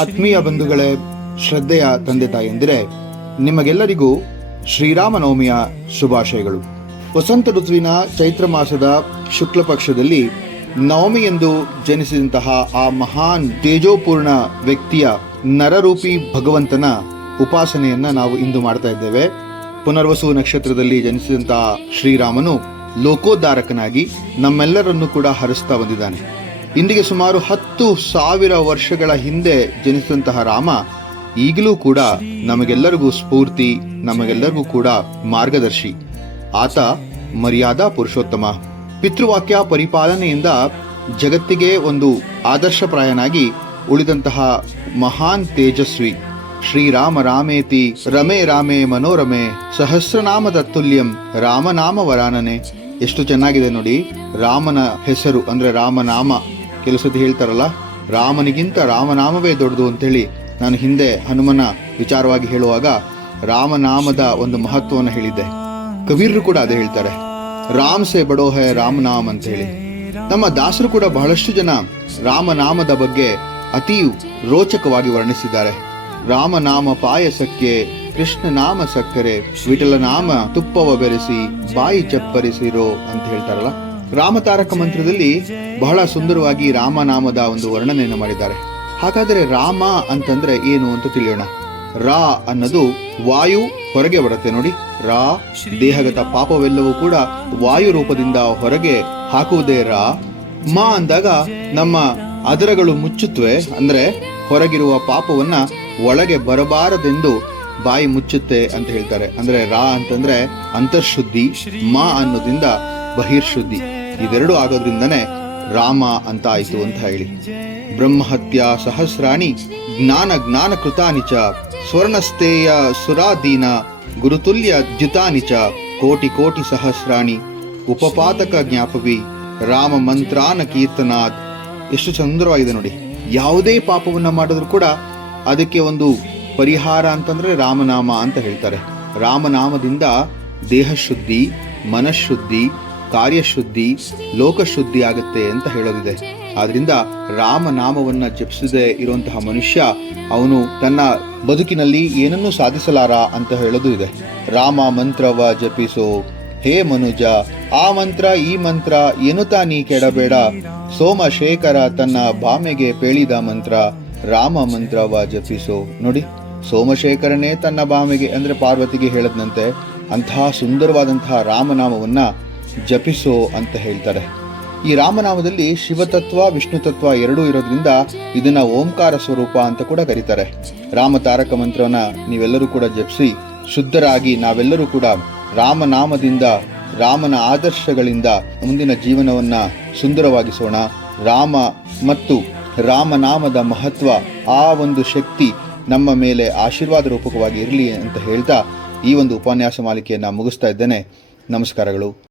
ಆತ್ಮೀಯ ಬಂಧುಗಳೇ, ಶ್ರದ್ಧೆಯ ತಂದೆ ತಾಯಂದಿರೇ, ನಿಮಗೆಲ್ಲರಿಗೂ ಶ್ರೀರಾಮನವಮಿಯ ಶುಭಾಶಯಗಳು. ವಸಂತ ಋತುವಿನ ಚೈತ್ರ ಮಾಸದ ಶುಕ್ಲ ಪಕ್ಷದಲ್ಲಿ ನವಮಿ ಎಂದು ಜನಿಸಿದಂತಹ ಆ ಮಹಾನ್ ತೇಜೋಪೂರ್ಣ ವ್ಯಕ್ತಿಯ ನರರೂಪಿ ಭಗವಂತನ ಉಪಾಸನೆಯನ್ನ ನಾವು ಇಂದು ಮಾಡ್ತಾ ಇದ್ದೇವೆ. ಪುನರ್ವಸು ನಕ್ಷತ್ರದಲ್ಲಿ ಜನಿಸಿದಂತಹ ಶ್ರೀರಾಮನು ಲೋಕೋದ್ಧಾರಕನಾಗಿ ನಮ್ಮೆಲ್ಲರನ್ನು ಕೂಡ ಹರಿಸ್ತಾ ಬಂದಿದ್ದಾನೆ. ಇಂದಿಗೆ ಸುಮಾರು 10,000 ವರ್ಷಗಳ ಹಿಂದೆ ಜನಿಸಿದಂತಹ ರಾಮ ಈಗಲೂ ಕೂಡ ನಮಗೆಲ್ಲರಿಗೂ ಸ್ಫೂರ್ತಿ, ನಮಗೆಲ್ಲರಿಗೂ ಕೂಡ ಮಾರ್ಗದರ್ಶಿ. ಆತ ಮರ್ಯಾದಾ ಪುರುಷೋತ್ತಮ. ಪಿತೃವಾಕ್ಯ ಪರಿಪಾಲನೆಯಿಂದ ಜಗತ್ತಿಗೆ ಒಂದು ಆದರ್ಶಪ್ರಾಯನಾಗಿ ಉಳಿದಂತಹ ಮಹಾನ್ ತೇಜಸ್ವಿ ಶ್ರೀರಾಮ ರಾಮೇತಿ ರಮೇ ರಾಮೇ ಮನೋರಮೆ ಸಹಸ್ರನಾಮ ತತ್ತುಲ್ಯಂ ರಾಮನಾಮ ವರಾನನೆ. ಎಷ್ಟು ಚೆನ್ನಾಗಿದೆ ನೋಡಿ. ರಾಮನ ಹೆಸರು ಅಂದ್ರೆ ರಾಮನಾಮ. ಕೆಲವು ಸತಿ ಹೇಳ್ತಾರಲ್ಲ, ರಾಮನಿಗಿಂತ ರಾಮನಾಮವೇ ದೊಡ್ಡದು ಅಂತೇಳಿ. ನಾನು ಹಿಂದೆ ಹನುಮನ ವಿಚಾರವಾಗಿ ಹೇಳುವಾಗ ರಾಮನಾಮದ ಒಂದು ಮಹತ್ವವನ್ನು ಹೇಳಿದ್ದೆ. ಕಬೀರರು ಕೂಡ ಅದೇ ಹೇಳ್ತಾರೆ, ರಾಮ್ ಸೆ ಬಡೋ ಹೈ ರಾಮನಾಮ್ ಅಂತ ಹೇಳಿ. ನಮ್ಮ ದಾಸರು ಕೂಡ ಬಹಳಷ್ಟು ಜನ ರಾಮನಾಮದ ಬಗ್ಗೆ ಅತಿ ರೋಚಕವಾಗಿ ವರ್ಣಿಸಿದ್ದಾರೆ. ರಾಮನಾಮ ಪಾಯಸಕ್ಕೆ ಕೃಷ್ಣ ನಾಮ ಸಕ್ಕರೆ, ವಿಠಲ ನಾಮ ತುಪ್ಪವ ಬೆರೆಸಿ ಬಾಯಿ ಚಪ್ಪರಿಸಿರೋ ಅಂತ ಹೇಳ್ತಾರಲ್ಲ. ರಾಮತಾರಕ ಮಂತ್ರದಲ್ಲಿ ಬಹಳ ಸುಂದರವಾಗಿ ರಾಮನಾಮದ ಒಂದು ವರ್ಣನೆಯನ್ನು ಮಾಡಿದ್ದಾರೆ. ಹಾಗಾದರೆ ರಾಮ ಅಂತಂದ್ರೆ ಏನು ಅಂತ ತಿಳಿಯೋಣ. ರಾ ಅನ್ನೋದು ವಾಯು ಹೊರಗೆ ಬರುತ್ತೆ ನೋಡಿ. ರಾ ದೇಹಗತ ಪಾಪವೆಲ್ಲವೂ ಕೂಡ ವಾಯು ರೂಪದಿಂದ ಹೊರಗೆ ಹಾಕುವುದೇ ರಾ. ಮಾ ಅಂದಾಗ ನಮ್ಮ ಅದರಗಳು ಮುಚ್ಚುತ್ತವೆ, ಅಂದ್ರೆ ಹೊರಗಿರುವ ಪಾಪವನ್ನ ಒಳಗೆ ಬರಬಾರದೆಂದು ಬಾಯಿ ಮುಚ್ಚುತ್ತೆ ಅಂತ ಹೇಳ್ತಾರೆ. ಅಂದ್ರೆ ರಾ ಅಂತಂದ್ರೆ ಅಂತರ್ಶುದ್ಧಿ, ಮಾ ಅನ್ನೋದ್ರಿಂದ ಬಹಿರ್ಶುದ್ಧಿ. ಇದೆರಡು ಆಗೋದ್ರಿಂದನೇ ರಾಮ ಅಂತ ಆಯಿತು ಅಂತ ಹೇಳಿ. ಬ್ರಹ್ಮಹತ್ಯ ಸಹಸ್ರಾಣಿ ಜ್ಞಾನ ಕೃತಾನಿ ಚ ಸ್ವರ್ಣಸ್ಥೇಯ ಸುರಾದೀನ ಗುರುತುಲ್ಯ ದ್ಯುತಾನಿ ಚ ಕೋಟಿ ಕೋಟಿ ಸಹಸ್ರಾಣಿ ಉಪಪಾತಕ ಜ್ಞಾಪವಿ ರಾಮ ಮಂತ್ರಾನ ಕೀರ್ತನಾದ್. ಎಷ್ಟು ಸುಂದರವಾಗಿದೆ ನೋಡಿ. ಯಾವುದೇ ಪಾಪವನ್ನ ಮಾಡಿದ್ರು ಕೂಡ ಅದಕ್ಕೆ ಒಂದು ಪರಿಹಾರ ಅಂತಂದ್ರೆ ರಾಮನಾಮ ಅಂತ ಹೇಳ್ತಾರೆ. ರಾಮನಾಮದಿಂದ ದೇಹಶುದ್ಧಿ, ಮನಃಶುದ್ಧಿ, ಕಾರ್ಯಶುದ್ಧಿ, ಲೋಕಶುದ್ಧಿ ಆಗುತ್ತೆ ಅಂತ ಹೇಳೋದಿದೆ. ಆದ್ರಿಂದ ರಾಮನಾಮವನ್ನ ಜಪಿಸದೆ ಇರುವಂತಹ ಮನುಷ್ಯ ಅವನು ತನ್ನ ಬದುಕಿನಲ್ಲಿ ಏನನ್ನೂ ಸಾಧಿಸಲಾರ ಅಂತ ಹೇಳೋದು ಇದೆ. ರಾಮ ಮಂತ್ರವ ಜಪಿಸೋ ಹೇ ಮನುಜ, ಆ ಮಂತ್ರ ಈ ಮಂತ್ರ ಎನ್ನುತ್ತಾ ನೀ ಕೆಡಬೇಡ. ಸೋಮಶೇಖರ ತನ್ನ ಬಾಮೆಗೆ ಪೇಳಿದ ಮಂತ್ರ ರಾಮ ಮಂತ್ರವ ಜಪಿಸೋ. ನೋಡಿ, ಸೋಮಶೇಖರನೇ ತನ್ನ ಬಾಮೆಗೆ ಅಂದ್ರೆ ಪಾರ್ವತಿಗೆ ಹೇಳದ್ನಂತೆ. ಅಂತಹ ಸುಂದರವಾದಂತಹ ರಾಮನಾಮವನ್ನ ಜಪಿಸೋ ಅಂತ ಹೇಳ್ತಾರೆ. ಈ ರಾಮನಾಮದಲ್ಲಿ ಶಿವತತ್ವ ವಿಷ್ಣು ತತ್ವ ಎರಡೂ ಇರೋದ್ರಿಂದ ಇದನ್ನ ಓಂಕಾರ ಸ್ವರೂಪ ಅಂತ ಕೂಡ ಕರೀತಾರೆ. ರಾಮ ತಾರಕ ಮಂತ್ರವನ್ನ ನೀವೆಲ್ಲರೂ ಕೂಡ ಜಪಿಸಿ ಶುದ್ಧರಾಗಿ ನಾವೆಲ್ಲರೂ ಕೂಡ ರಾಮನಾಮದಿಂದ, ರಾಮನ ಆದರ್ಶಗಳಿಂದ ಮುಂದಿನ ಜೀವನವನ್ನ ಸುಂದರವಾಗಿಸೋಣ. ರಾಮ ಮತ್ತು ರಾಮನಾಮದ ಮಹತ್ವ, ಆ ಒಂದು ಶಕ್ತಿ ನಮ್ಮ ಮೇಲೆ ಆಶೀರ್ವಾದ ರೂಪಕವಾಗಿ ಇರಲಿ ಅಂತ ಹೇಳ್ತಾ ಈ ಒಂದು ಉಪನ್ಯಾಸ ಮಾಲಿಕೆಯನ್ನು ಮುಗಿಸ್ತಾ ಇದ್ದೇನೆ. ನಮಸ್ಕಾರಗಳು.